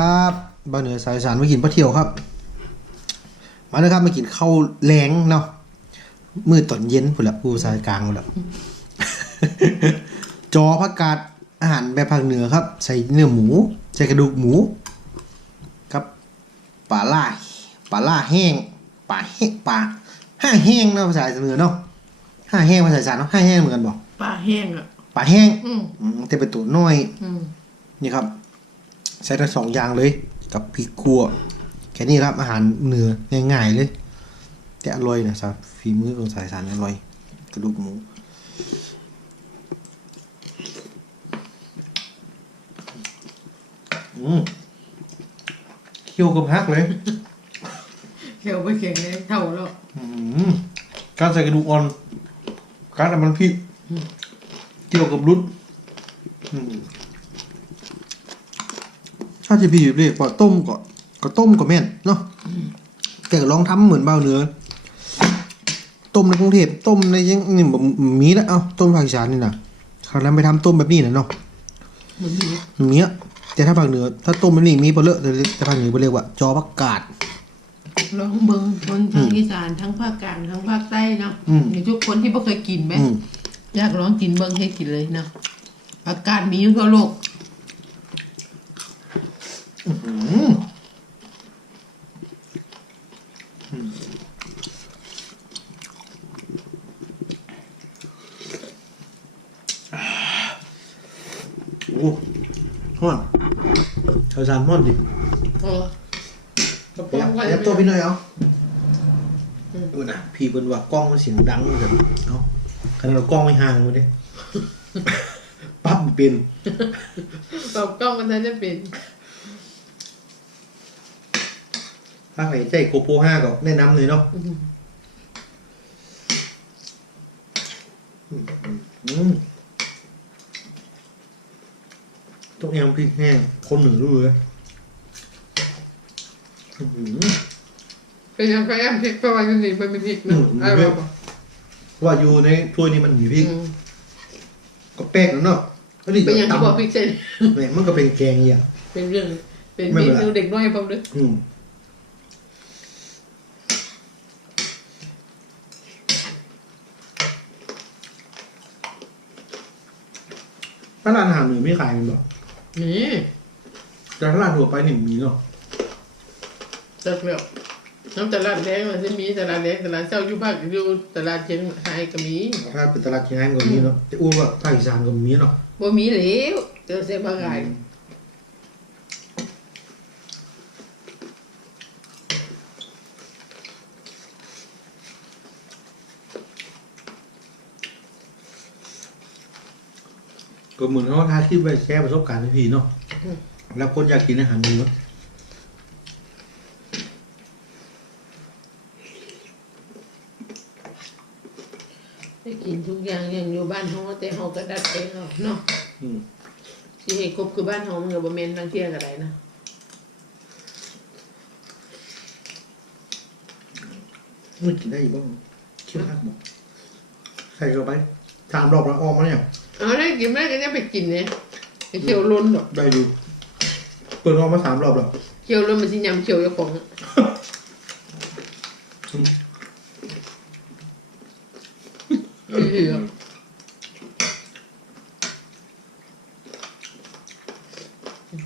ดีครับบ้านเหนือสายสารมากินปลาเที่ยวครับ มาเลยครับมากินข้าวแรงเนาะมืดตอนเย็นพุ่นละผู้สายกลางพุ่นละจอผักกาดอาหารแบบภาคเหนือครับ ใส่เนื้อหมู ใส่กระดูกหมู ครับปลาล่าปลาล่าแห้งปลาแห้งปลาห้าแห้งเนาะภาษาเหนือเนาะห้าแห้งภาษาอีสานเนาะห้าแห้งเหมือนกันบอกปลาแห้งอะปลาแห้งอืมอืมแต่เป็นตัวน้อยอืมนี่ครับ ใช้ทั้งสองอย่างเลย กับพริกขั่วแค่นี้ครับอาหารเหนือง่ายๆเลย แต่อร่อยนะครับฝีมือของสายสารอร่อย กระดูกหมูอืมเคี่ยวกับฮักเลยเขียวไปเข่งเลยเท่าแล้วอืมการใส่กระดูกอ่อนการทำมันพริกเกี่ยวกับรุดอืม ถ้าจะพี่เรียกว่าต้มก่อนก็ต้มก็แม่นเนาะแต่ก็ลองทำเหมือนเบาเนื้อต้มในกรุงเทพต้มในยังนี่บ่มีแล้วเอ้าต้มภาคอีสานนี่นะคราวนั้นไปทำต้มแบบนี้นะเนาะเหมือนนี้อย่างเงี้ยแต่ถ้าภาคเหนือ ถ้าต้มแบบนี้มีเปลือกแต่แต่ภาคเหนือเรียกว่า จอผักกาดลองเบิ่งคนทั้งอีสานทั้งภาคกลางทั้งภาคใต้เนาะอืมมีทุกคนที่บ่เคยกินไหมอืมอยากลองกินเบิ่งให้กินเลยเนาะอากาศมีอยู่ทั่วโลกอืม โอ้ฮ้อนชาวสารฮ้อนดิเออกระเดี๋ยวป๋องไว้เดี๋ยวตัวพี่หน่อยเอาดูนะพี่เป็นว่ากล้องมันเสียงดังเลยเอาขนาดเรากล้องไม่ห่างเลยดิปั๊บมันเป็นตอบกล้องมันน่าจะเป็น ถ้าไหนใจโกโปรห้าก็แนะนำเลยเนาะอืมอืมต้องแอมพริกแห้ง คนหนึ่งรู้เลยอื้อหือเป็นยังไงแอมพริกไปไว้ที่นี่มันมีพริกอืเนาะมไอ้บอกว่าว่าอยู่ในถ้วยนี้มันมีพริกอืมก็แป้งแล้วเนาะแล้วนี่เป็นยังที่บอกพริกเส้นแหม่มันก็เป็นแกงอย่างเป็นเรื่องเป็นไม่เมเป็นไรนูเด็กน้อยผมเลย ถ้าร้านอาหารเหนือไม่ขายมันบอกนี่แต่ถ้าร้านทั่วไปนี่มีเนาะจักแล้วน้ำตลาดแดงมันจะมีตลาดแดงตลาดเจ้าอยู่ภาคอยู่ตลาดเชียงรายก็มีถ้าเป็นตลาดเชียงรายมันก็มีเนาะแต่อู้ว่าภาคอีสานก็มีเนาะบ่มีแล้วเจอเสียบางไง ก็เหมือนเขาท้าที่ไปแชร์ประสบการณ์ให้พี่เนาะแล้วคนอยากกินอาหารเหนือได้กินทุกอย่างอย่างอยู่บ้านเฮาแต่เฮาก็ดัดแปลงเอาเนาะอืมสิให้ครบคือบ้านเฮามันก็บ่แม่นทางเที่ยก็ได้นะมันกินได้อีกบ้างเคี่ยวหักบอกใส่เข้าไปทานรอบแล้วออกมาเนี่ย เอาได้กินได้ก็จะไปกินเนี่ยไปเที่ยวล้นดอกได้อยู่เปิดออกมาสามรอบแล้วเที่ยวล้นมันสิยำเที่ยวเจ้าของเออ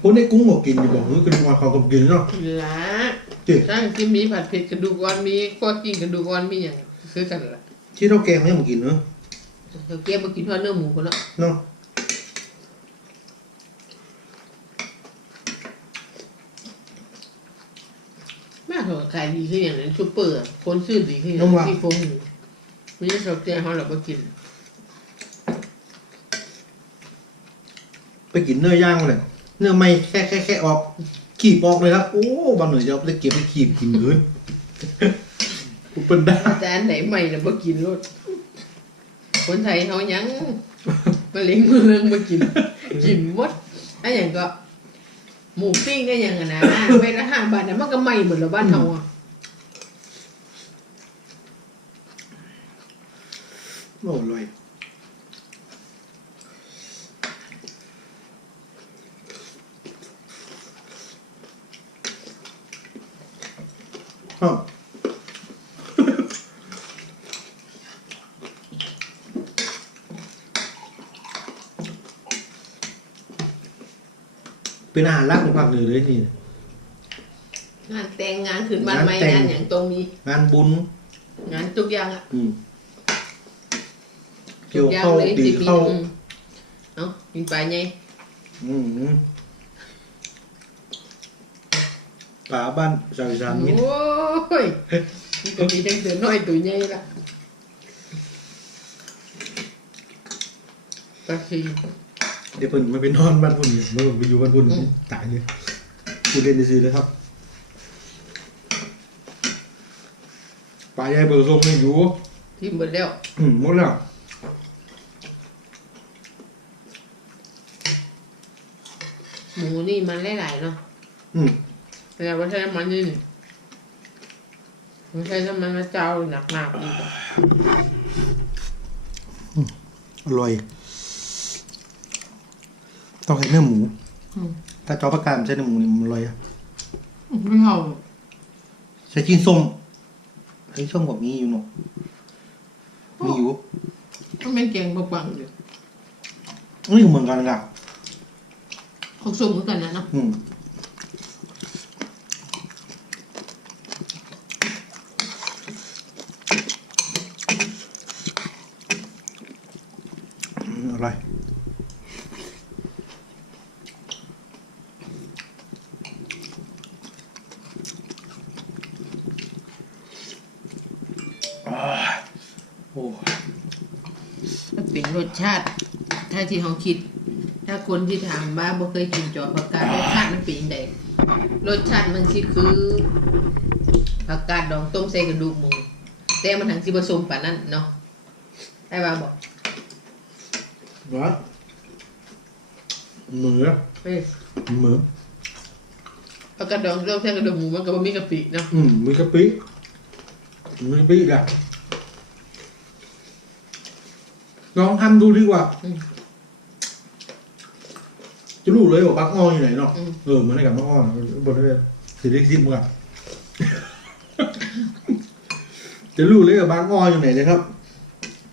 คนได้กุ้งบอกกินอยู่บอกเฮ้ยกระดูกอ่อนเขาก็กินเนาะละเจ๊ตั้งที่มีผัดเผ็ดกระดูกอ่อนมีคั่วกิ้งกระดูกอ่อนมีหยังคือกันล่ะที่เราแกงเขายังบอกกินเนาะ เขาเก็บมากินทอดเนื้อหมูคนเนาะเนาะแม่เขาก็ขายดีขึ้นอย่างนั้นซุปเปอร์อะคนซื้อดีขึ้นอย่างนั้นที่โฟงหมูไม่ใช่เราเจ้าเขาเราก็กิน ไปกินเนื้อย่างมาเลยเนื้อไม่แค่แค่แค่ออก ขีบออกเลยครับ โอ้บางหน่อยจะเอาไปเก็บไปขีบกินเงินกูเป็นได้แต่อันไหนใหม่เราบ่กินรส คนไทยเขายังมาเลี้ยงมือเรื่องมากิน กินหมดไอ้อย่างก็ หมูปิ้งได้ยังไงนะไม่ละห้าบาทนะมันก็ไม่หมือนเราบ้านเราอะโอ้เลยอ๋อ เป็นอาหารหลักของภาคเหนือเลยนี่ งานแต่งงานขึ้นบ้านใหม่งานแต่ง งานอย่างตรงนี้งานบุญ งานทุกอย่างอะอืมทุกอย่างเลยปีสิมีเข้า อืมเอ้ากินไปไงอืมป่าบ้านชาวอีสานมิตรโอ้ยมันก็มีทั้งตัวน้อยตัวใหญ่ละตะคี เดี๋ยวเพิ่นมาไปนอนบ้านพุ่นเนี่ยมาไปอยู่บ้านพุ่นอืมตายเลยพูดเล่นซื่อๆเลยครับป่าใหญ่เบอร์ส่งไม่อยู่ที่หมดแล้วอืมหมดแล้วหมูนี่มันหลายๆเนาะอืมแต่ว่าใช้น้ำมันนี่นี่ไม่ใช่น้ำมันมะเจ้าหนักๆอีกอะอร่อย ต้องใช้เนื้อหมูอืมถ้าจอประกาศใช้เนื้อหมูนี่มันอร่อยอะไม่เอาใช้ชิ้นส้มไอ้ส้มกับมีอยู่เนาะมีอยู่ก็เป็นแกงบะบังอยู่นี่ก็เหมือนกันนะเขาสุ่มเหมือนกันนะเนาะ อืมอืมอร่อยอ่าโอ้ ถ้าเป็น รสชาติถ้าที่เขาคิด ถ้าคนที่ถามว่าบ่เคยกินจอผักกาดรสชาติมันเป็นยังไงรสชาติมันสิคือผักกาดดองต้มใส่กระดูกหมูแต่มันทั้งสิผสมป่านนั้นเนาะได้ป่าบอกวะเหมือเอ้ยเหมือผักกาดดองต้มใส่กระดูกหมูมันก็บ่มีกะปิเนาะอืมมีกะปิมีกะปิอีกอะ ลองทำดูดีกว่า อืม จะรู้เลยว่าปักอ้ออยู่ไหนเนาะ อืม เออเหมือนกับปักอ้อบนเรือสิเล็กซิมมึงอะจะรู้เลยว่าปักอ้ออยู่ไหนนะครับ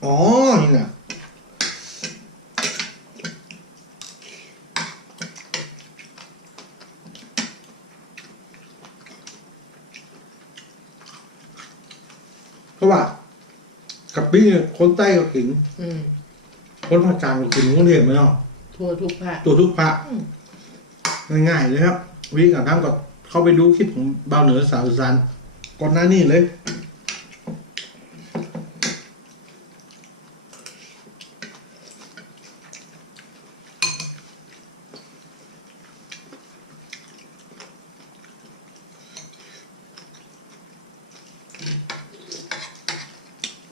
อ๋อ นี่น่ะเพราะว่ากะปิเนี่ยคนใต้ก็กิน อืมคนภาคกลางก็กินคนเรียกไหมเนาะทั่วทุกภาค ตัวทุกพระอืม ง่ายๆเลยครับ วิธีการทำก็เข้าไปดูคลิปของบ่าวเหนือสาวอีสานก่อนหน้านี้เลย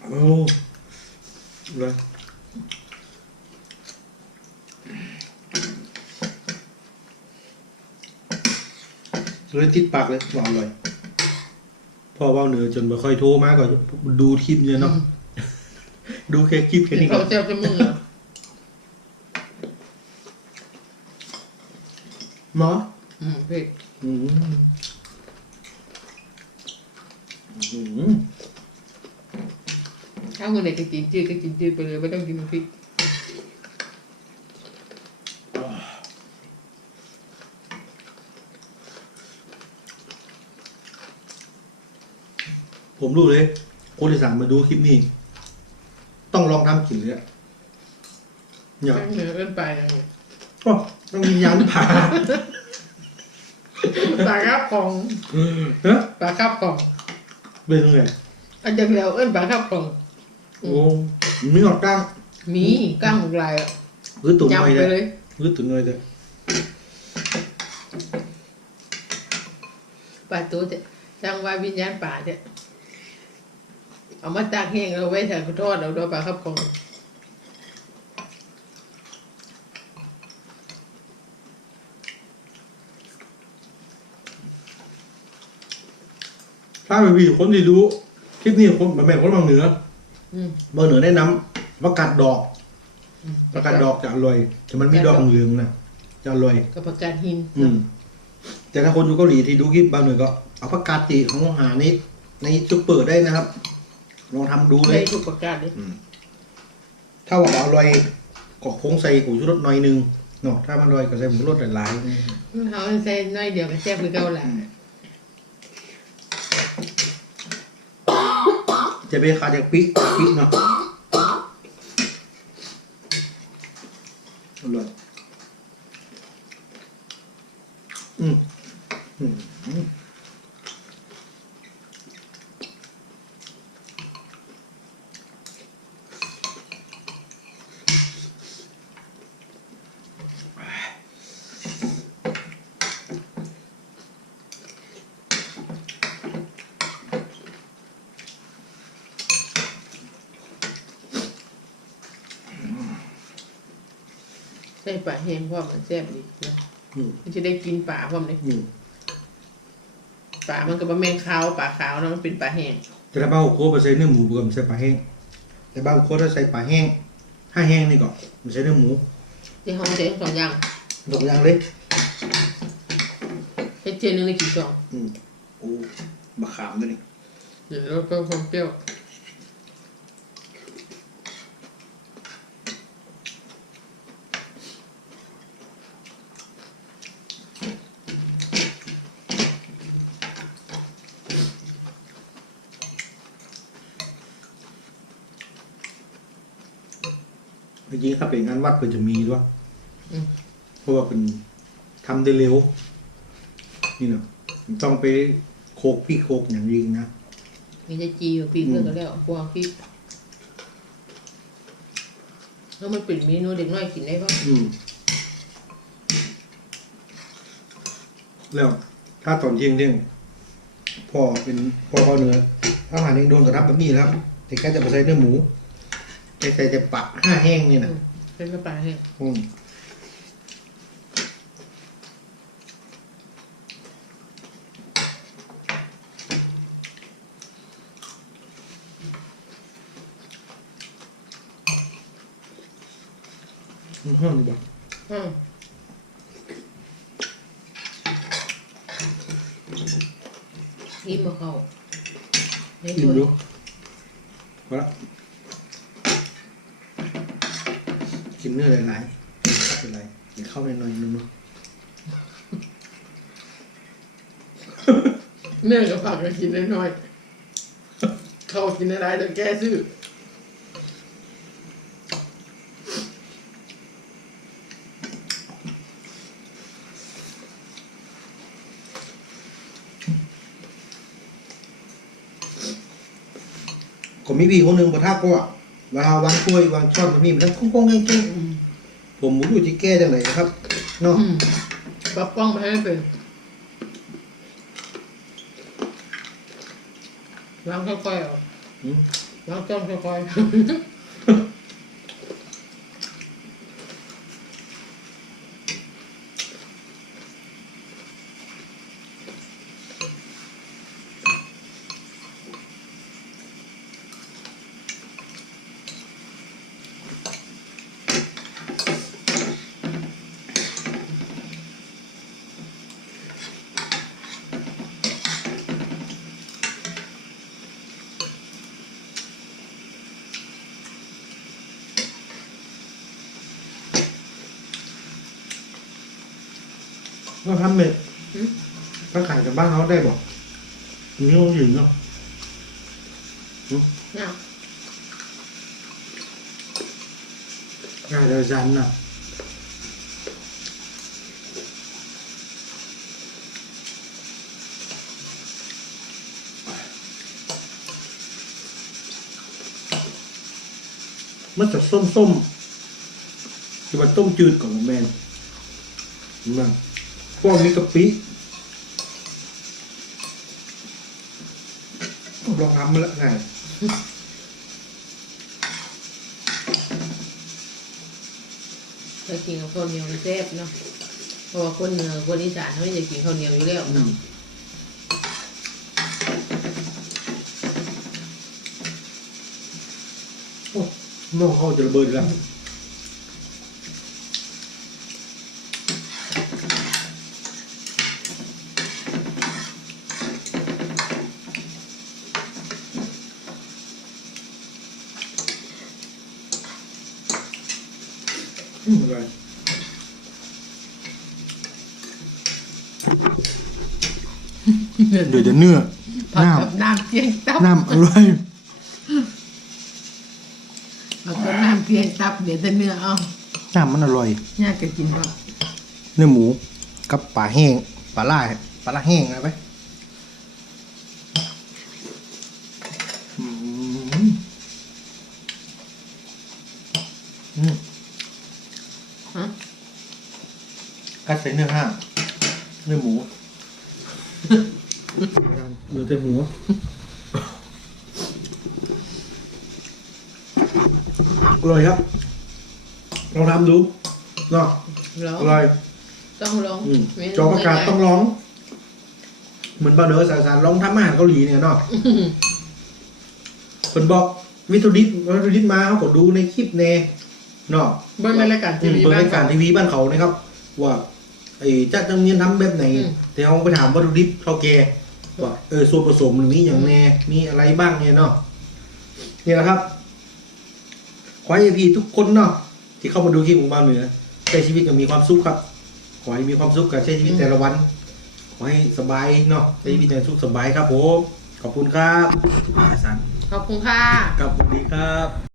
โอ้ เลยเลยติดปากเลยว่าอร่อยพ่อเว่าเหนือจนไม่ค่อยโทรมาก็ดูคลิปเนี่ยเนาะดูแค่คลิปแค่นี้ก็เขาเจ้าจะมึงเหรอหมออืมเผ็ดอืมอืมถ้าคนไหนจะกินจืดก็กินจืดไปเลยไม่ต้องกินพริกผมรู้เลย คนที่สั่งมาดูคลิปนี้ ต้องลองทำกินเลยอะอย่าไม่เหมือนเกินไปนะก็ต้องมียันผ่าปลาครับของฮะปลาครับของเป็นยังไง อันเดียวแล้วเอิ้นปลาครับของ โอ้มีหอดกล้างมีก้างหมกลายอะหรือตุ๋นหน่อยยำไปเลยเลยหรือตุ๋นหน่อยเลยปลาตัวจะจังว่าวิญญาณป่าเนี่ยเอามาตากแห้งเอาไว้แทนทอดเอาด้วยปลาครับของถ้าไม่มีคนที่ดูคลิปนี้คนแบบแม่คนบางเหนือ อืมบางเหนือแนะนำประกาศดอก ประกาศดอกจะอร่อย แต่มันมีดอกเหลืองๆนะจะอร่อย กับประกาศหินอืมแต่ถ้าคนอยู่เกาหลีที่ดูคลิปบางเหนือก็เอาประกาศตีของหานี้ในจุดเปิดได้นะครับ ลองทำดูเลได้ยทุกประกาศเลยถ้าว่าอร่อยก็คงใส่ผงชูรสหน่อยหนึงเนาะถ้ามันอร่อยก็ใส่หมูรสหลายเขาใส่น้อยเดียวก็แซ่บคือเก่าแหละ จะไปขาดจากปิปิเนาะอร่อยอืมอืมอืม ใส่ปลาแห้งพร้อมมันแซ่บดีนะอืมมันจะได้กินปลาพร้อมเลยอืมปลามันก็บ่แม่นขาวปลาขาวเนาะมันเป็นปลาแห้งแต่ถ้าบ้าโคไปใส่เนื้อหมูเบื่อมนใส่ปลาแห้ง แต่บ้าโคถ้าใส่ปลาแห้ง ถ้าแห้งนี่ก็มันใส่เนื้อหมูที่เขาใส่ทั้งสองอย่างสองอย่างเลยเฮ็ดเจนนึงได้กี่ซองอืมโอ้บะขามด้วยนี่เดี๋ยวเราก็ความเปรี้ยว จริงๆถ้าเป็นงานวัดเพิ่นจะมีด้วยอืม เพราะว่าเป็นทำได้เร็ว นี่เนาะมันต้องไปโคกพี่โคกอย่างยิงนะ มีจะจีกับพริกเพื่อนก็แล้วพวกพริกแล้วมันเป็นเมนูเด็กน้อยกินได้ป่ะอืม แล้วถ้าตอนเที่ยงเที่ยงพ่อเป็นพ่อเขาเนื้ออาหารยังโดนกระทับแบบนี้แล้วครับแต่แค่จะไปใส่เนื้อหมู แค่ใส่แต่ปะห้าแห้งนี่นะเป็นกระปลาแห้งอืมมันห้อนดีกว่าอืมนี่มาเข้าในกินถ้วยดูพอละ กินเนื้อหลายๆเป็นไรกินข้าวหน่อยๆนึงเนาะเนื้อกับผักก็กินน้อยๆเข้ากินอะไรแต่แก้ซื้อผมมีพี่คนหนึ่งประทักว่าเวลาวางถ้วยวางช้อนแบบนี้มันต้องก้งๆเก่งๆผมไม่รู้จะแก้จังไหนครับเนาะอืมปรับกล้องไปให้เป็นล้างค่อยๆเอาอืมล้างจ้องค่อยๆ ก็ทำเม็ดอืมถ้าขายกับบ้านเขาได้บอกนี่เขาหยิงเนาะน่ะขายแต่จันน่ะมันจะส้มส้มๆคือว่าต้มจืดของแมนมัน พวกมีกะปิลองทำมาแล้วไงถ้ากินกับข้าวเหนียวมันแซ่บเนาะ เพราะว่าคนเหนือคนอีสานเขาไม่จะกินข้าวเหนียวอยู่แล้วอืเนาะมโอ้หม้อเขาจะระเบิดอีกแล้ว เดี๋ยวจะเนื้อผัดน้กับน้ำเตียงตับน้ำอร่อยผัดกับน้ำเตียงตับเดี๋ยวจะเนื้อเอาน้ำมันอร่อยน่าจะกินป่ะเนื้อหมูกับปลาแห้งปลาล่าปลาล่าแห้งอะไรไป กัดใส่เนื้อห้างเนื้อหมูเหลือแต่หมูอร่อยครับลองทำดูเนาะลองอร่อยต้องลองอืมเมนูจอประกาศต้องร้อง เหมือนบาเดอร์สารสารร้องทำอาหารเกาหลีเนี่ยเนาะอืมคนบอกวิตุดิษวิตุดิษมาเขาก็ดูในคลิปแน่เนาะเบิ่งในรายการทีอืมวีเปิดบ้านรายการทีวีบ้านเขานะครับ ว่า ไอ้จ้าจำเนียนทำแบบไหน อืม แต่เขาไปถามวัตถุดิบเท่าแกว่าเออส่วนผสมมีอย่างแน่มีอะไรบ้างเนี่ยเนาะนี่แหละครับขอให้พี่ทุกคนเนาะที่เข้ามาดูคลิปของบ้านเหนือใช้ชีวิตอย่างมีความสุขครับขอให้มีความสุขกับใช้ชีวิตแต่ละวัน ขอให้สบายเนาะใช้ชีวิตอย่างสุขสบายครับผมขอบคุณครับอาสันขอบคุณค่ะ ครับสวัสดีครับ